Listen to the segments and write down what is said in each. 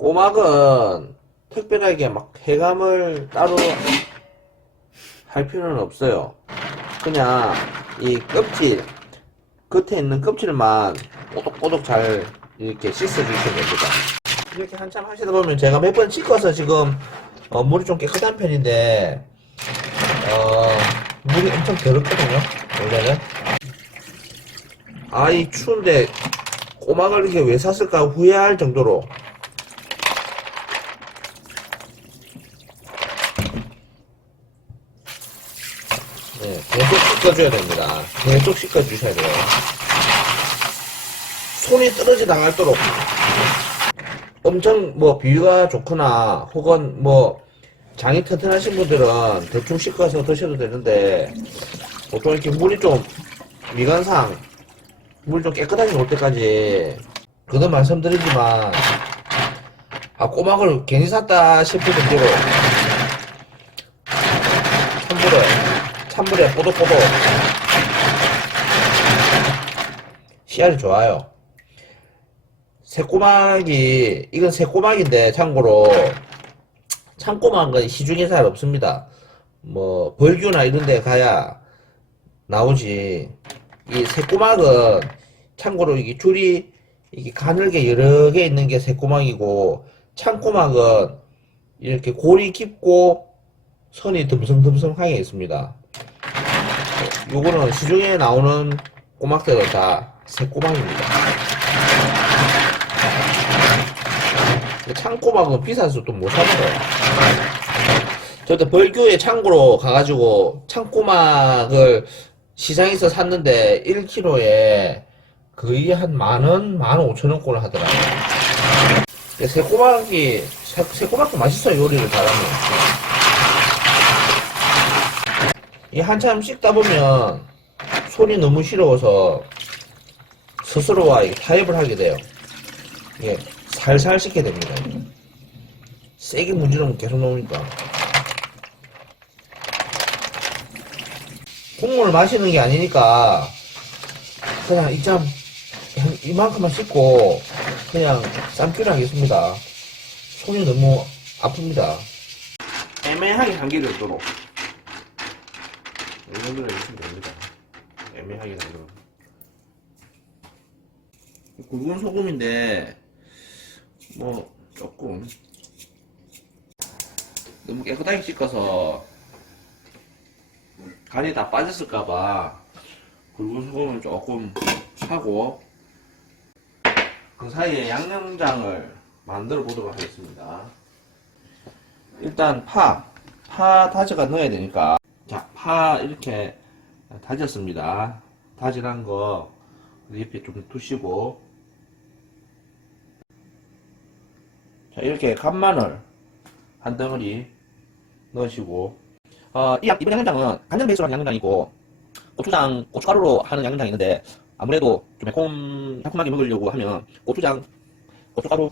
꼬막은 특별하게 막 해감을 따로 할 필요는 없어요. 그냥 이 껍질, 겉에 있는 껍질만 꼬독꼬독 잘 이렇게 씻어주시면 됩니다. 이렇게 한참 하시다 보면 제가 몇 번 씻어서 지금 어, 물이 좀 깨끗한 편인데 어, 물이 엄청 더럽거든요. 원래는. 아이 추운데 꼬막을 이렇게 왜 샀을까 후회할 정도로 네, 계속 씻어줘야 됩니다. 계속 씻어주셔야 돼요. 손이 떨어지 나갈도록 엄청 뭐 비위가 좋거나 혹은 뭐 장이 튼튼하신 분들은 대충 씻어서 드셔도 되는데 보통 이렇게 물이 좀 미간상 물 좀 깨끗하게 나올 때까지 그도 말씀드리지만 아 꼬막을 괜히 샀다 싶을 정도로 찬물에 찬물에 뽀독뽀독 씨알이 좋아요. 새꼬막이 이건 새꼬막인데 참고로 참꼬막은 시중에 잘 없습니다. 뭐 벌규나 이런 데 가야 나오지. 이 새꼬막은 참고로 이게 줄이 이게 가늘게 여러 개 있는 게 새꼬막이고 참꼬막은 이렇게 골이 깊고 선이 듬성듬성하게 있습니다. 요거는 시중에 나오는 꼬막들은 다 새꼬막입니다. 참꼬막은 비싸서 또 못 사먹어요. 저도 벌교에 창고로 가가지고 참꼬막을 시장에서 샀는데 1kg에 거의 한 만원, 만 오천 원꼴 하더라고요. 새꼬막이, 새- 새꼬막도 맛있어요, 요리를 잘하면. 이 한참 씻다 보면 손이 너무 시려워서 스스로와 이 타협을 하게 돼요. 이게 살살 씻게 됩니다. 세게 문지르면 계속 나오니까. 국물을 마시는 게 아니니까 그냥 이점 이만큼만 씻고 그냥 쌈기를 하겠습니다. 손이 너무 아픕니다. 애매하게 감기를 도록 이 정도로 해주시면 됩니다. 애매하게 감기로. 굵은 소금인데 뭐 조금 너무 깨끗하게 씻어서 간이 다 빠졌을까봐 굵은 소금을 조금 하고 그 사이에 양념장을 만들어 보도록 하겠습니다. 일단 파, 파 다져가 넣어야 되니까 자, 파 이렇게 다졌습니다. 다지란 거 옆에 좀 두시고 자, 이렇게 간마늘 한 덩어리 넣으시고 어, 이 양- 이번 양념장은 간장 베이스로 한 양념장이고 고추장, 고춧가루로 하는 양념장이 있는데 아무래도 좀 매콤 달콤하게 먹으려고 하면 고추장, 고춧가루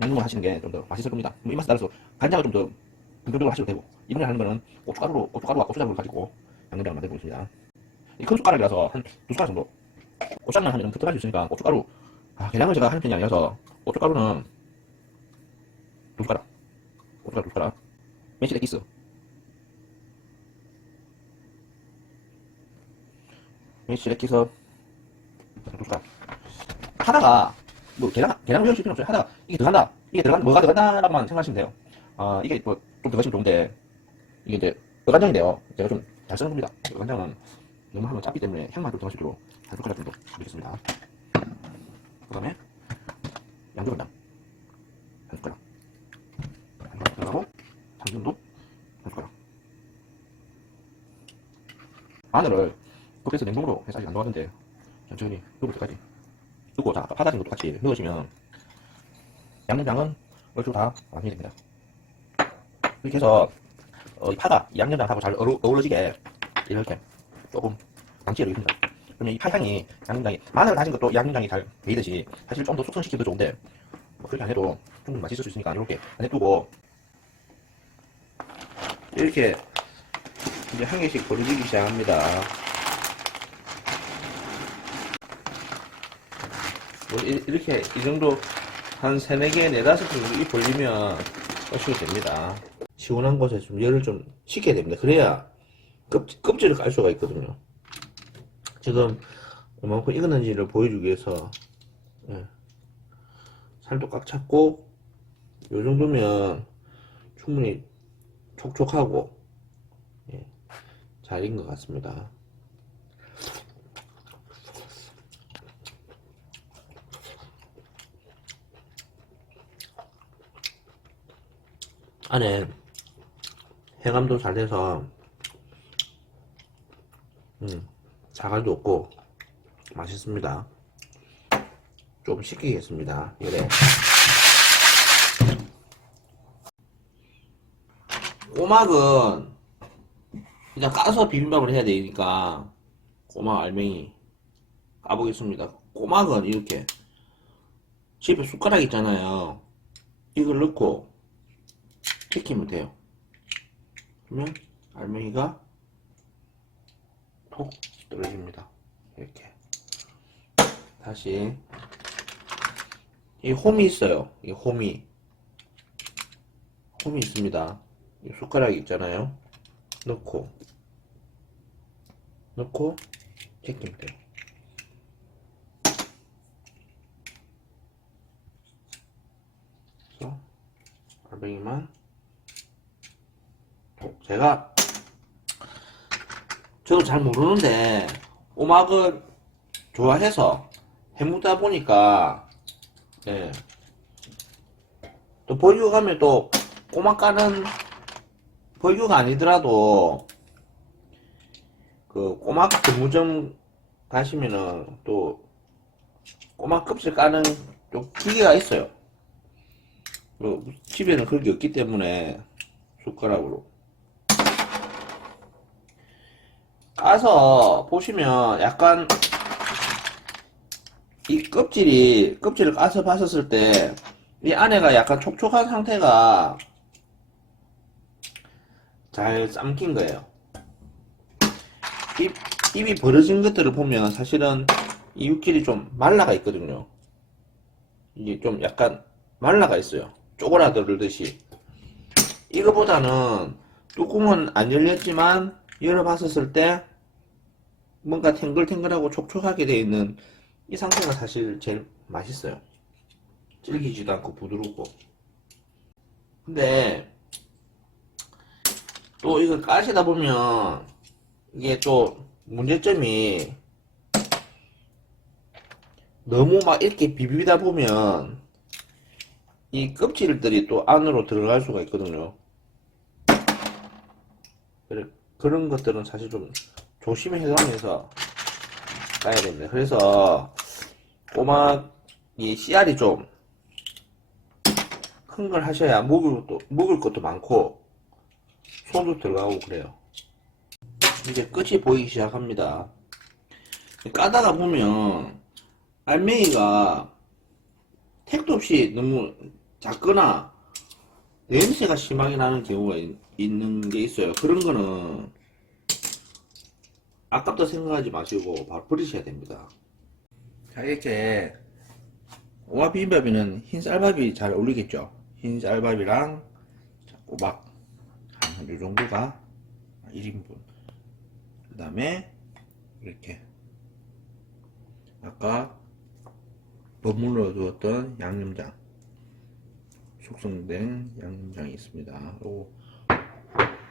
양념을 하시는 게 좀 더 맛있을 겁니다. 뭐 입맛에 따라서 간장을 좀 더 긍정적으로 하셔도 되고 이번에 하는 거는 고춧가루로 고춧가루와 고추장을 가지고 양념장을 만들고 있습니다. 이 큰 숟가락이라서 한 두 숟가락 정도 고추장만 하면 더 들어갈 수 있으니까 고춧가루 아, 계량을 제가 하는 편이 아니라서 고춧가루는 두 숟가락 고춧가루 두 숟가락 매실 엑기스. 매실 엑기스. 두 숟가락. 하다가 뭐 계량 계량을 외우실 필요 없어요. 하다가 이게 들어간다. 이게 들어간 뭐가 들어간다라고만 생각하시면 돼요. 아 이게 뭐 좀 들어가시면 좋은데 이게 이제 어간장인데요. 제가 좀 잘 쓰는 겁니다. 어간장은 너무 하면 짭기 때문에 향만 좀 있도록 한 숟가락 정도 드리겠습니다. 그 다음에 양조간장 한 숟가락. 한 숟가락 들어가고 참기름도 한 숟가락. 마늘을 급해서 냉동으로 해서 아직 안 넣었는데 천천히 녹을 때까지 넣고 자 파다진 것도 같이 넣으시면 양념장은 얼추 다 완성이 됩니다. 이렇게 해서 어, 이 파가 이 양념장하고 잘 어우, 어우러지게 이렇게 조금 방치해 두겠습니다 그러면 이 파향이 양념장이 마늘 다진 것도 양념장이 잘 배이듯이 사실 좀 더 숙성시키면 더 좋은데 뭐 그렇게 안 해도 충분히 맛있을 수 있으니까 이렇게 안 해두고 이렇게 이제 한 개씩 버려지기 시작합니다. 뭐 이- 이렇게 이 정도 한 세네 개, 네다섯 개 정도 입 벌리면 꺼시게 됩니다. 시원한 곳에 좀 열을 좀 식혀야 됩니다. 그래야 껍, 껍질을 깔 수가 있거든요. 지금 얼마큼 익었는지를 보여주기 위해서 예. 살도 꽉 찼고 요 정도면 충분히 촉촉하고 예, 잘 익은 것 같습니다. 안에 해감도 잘 돼서 음, 자갈도 없고 맛있습니다. 좀 식히겠습니다. 이래. 꼬막은 일단 까서 비빔밥을 해야 되니까 꼬막 알맹이 까보겠습니다. 꼬막은 이렇게 집에 숟가락 있잖아요. 이걸 넣고 튀기면 돼요. 그러면 알맹이가 톡 떨어집니다. 이렇게 다시 이 홈이 있어요. 이 홈이 홈이 있습니다. 이 숟가락이 있잖아요. 넣고 넣고 튀기면 돼요. 그래서 알맹이만 제가 저도 잘 모르는데 꼬막을 좋아해서 해먹다 보니까 예. 또 보유 가면 또 꼬막 까는 보유가 아니더라도 그 꼬막 전문점 가시면은 또 꼬막 껍질 까는 좀 기계가 있어요. 그 집에는 그런 게 없기 때문에 숟가락으로 까서 보시면 약간 이 껍질이 껍질을 까서 봤었을 때 이 안에가 약간 촉촉한 상태가 잘 삶긴 거예요. 입, 입이 벌어진 것들을 보면 사실은 이 육질이 좀 말라가 있거든요. 이게 좀 약간 말라가 있어요. 쪼그라들듯이. 이거보다는 뚜껑은 안 열렸지만 열어봤었을 때 뭔가 탱글탱글하고 촉촉하게 되어 있는 이 상태가 사실 제일 맛있어요. 질기지도 않고 부드럽고. 근데 또 이걸 까시다 보면 이게 또 문제점이 너무 막 이렇게 비비다 보면 이 껍질들이 또 안으로 들어갈 수가 있거든요. 그런 것들은 사실 좀 조심해가면서 까야 됩니다. 그래서 꼬막이 씨알이 좀 큰 걸 하셔야 먹을 것도, 먹을 것도 많고 손도 들어가고 그래요. 이제 끝이 보이기 시작합니다. 까다가 보면 알맹이가 택도 없이 너무 작거나 냄새가 심하게 나는 경우가 있, 있는 게 있어요. 그런 거는 아깝다 생각하지 마시고 바로 버리셔야 됩니다. 자 이렇게 오마 비빔밥에는 흰 쌀밥이 잘 어울리겠죠. 흰 쌀밥이랑 자, 꼬박 한요 정도가 1인분. 그 다음에 이렇게 아까 버물러 두었던 양념장 숙성된 양념장이 있습니다. 요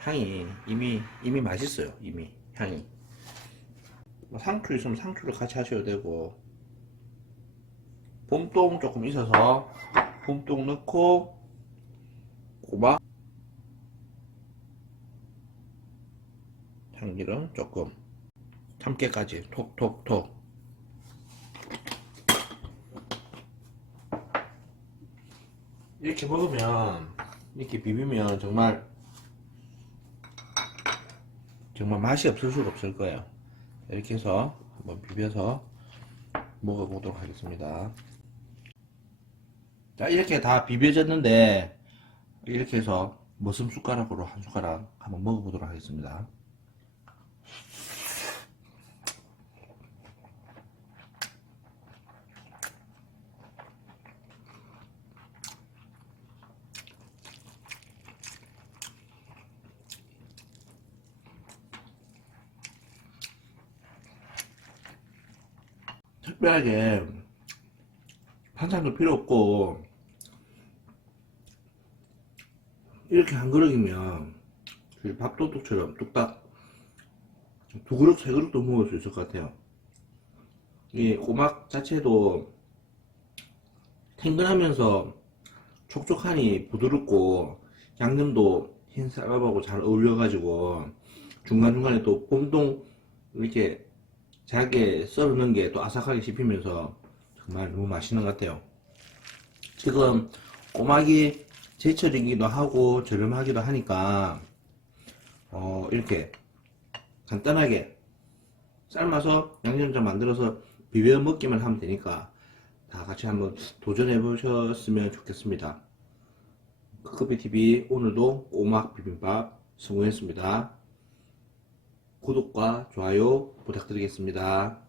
향이 이미 이미 맛있어요. 이미 향이 뭐 상추 있으면 상추를 같이 하셔도 되고. 봄동 조금 있어서 봄동 넣고 고박 참기름 조금. 참깨까지 톡톡톡. 이렇게 먹으면 이렇게 비비면 정말 정말 맛이 없을 수가 없을 거예요 이렇게 해서 한번 비벼서 먹어보도록 하겠습니다. 자 이렇게 다 비벼졌는데 이렇게 해서 머슴 숟가락으로 한 숟가락 한번 먹어보도록 하겠습니다 특별하게 반찬도 필요 없고 이렇게 한 그릇이면 그 밥도둑처럼 뚝딱 두 그릇 세 그릇도 먹을 수 있을 것 같아요. 이 꼬막 자체도 탱글하면서 촉촉하니 부드럽고 양념도 흰 쌀밥하고 잘 어울려가지고 중간중간에 또 봄동 이렇게 잘게 썰어놓은 게 또 아삭하게 씹히면서 정말 너무 맛있는 것 같아요. 지금 꼬막이 제철이기도 하고 저렴하기도 하니까 어 이렇게 간단하게 삶아서 양념장 만들어서 비벼 먹기만 하면 되니까 다 같이 한번 도전해 보셨으면 좋겠습니다. 크크비TV 오늘도 꼬막 비빔밥 성공했습니다. 구독과 좋아요 부탁드리겠습니다.